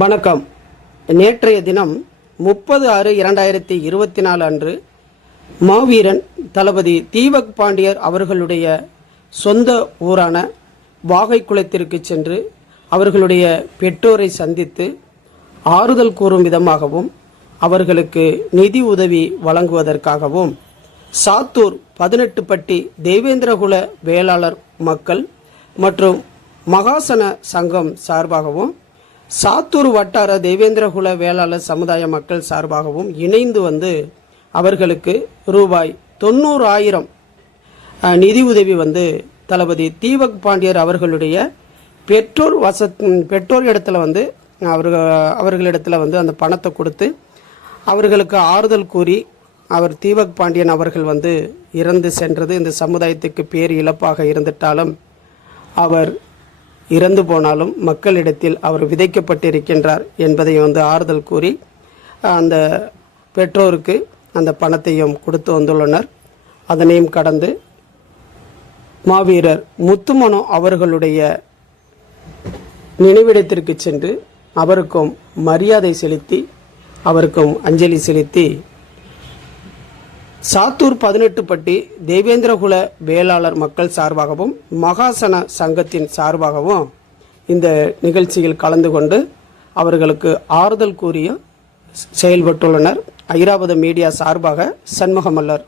வணக்கம். நேற்றைய தினம் 30/6/2024 அன்று மாவீரன் தளபதி தீபக் பாண்டியர் அவர்களுடைய சொந்த ஊரான வாகைக்குளத்திற்கு சென்று அவர்களுடைய பெற்றோரை சந்தித்து ஆறுதல் கூறும் விதமாகவும் அவர்களுக்கு நிதி உதவி வழங்குவதற்காகவும் சாத்தூர் 18 பட்டி தேவேந்திரகுல வேளாளர் மக்கள் மற்றும் மகாசன சங்கம் சார்பாகவும் சாத்தூர் வட்டார தேவேந்திரகுல வேளாளர் சமுதாய மக்கள் சார்பாகவும் இணைந்து வந்து அவர்களுக்கு ரூபாய் 90,000 நிதி உதவி வந்து தளபதி தீபக் பாண்டியர் அவர்களுடைய பெற்றோர் இடத்துல வந்து அவர்களிடத்தில் வந்து அந்த பணத்தை கொடுத்து அவர்களுக்கு ஆறுதல் கூறி அவர் தீபக் பாண்டியன் அவர்கள் வந்து இறந்து சென்றது இந்த சமுதாயத்துக்கு பேர் இழப்பாக இருந்துட்டாலும் அவர் இறந்து போனாலும் மக்களிடத்தில் அவர் விதைக்கப்பட்டிருக்கின்றார் என்பதை வந்து ஆறுதல் கூறி அந்த பெற்றோருக்கு அந்த பணத்தையும் கொடுத்து வந்துள்ளனர். அதனையும் கடந்து மாவீரர் முத்துமனோ அவர்களுடைய நினைவிடத்திற்கு சென்று அவருக்கும் மரியாதை செலுத்தி அவருக்கும் அஞ்சலி செலுத்தி சாத்தூர் 18 பட்டி தேவேந்திரகுல வேளாளர் மக்கள் சார்பாகவும் மகாசன சங்கத்தின் சார்பாகவும் இந்த நிகழ்ச்சியில் கலந்து கொண்டு அவர்களுக்கு ஆறுதல் கூறிய செயல்பட்டுள்ளனர். ஐராவத மீடியா சார்பாக சண்முகமல்லர்.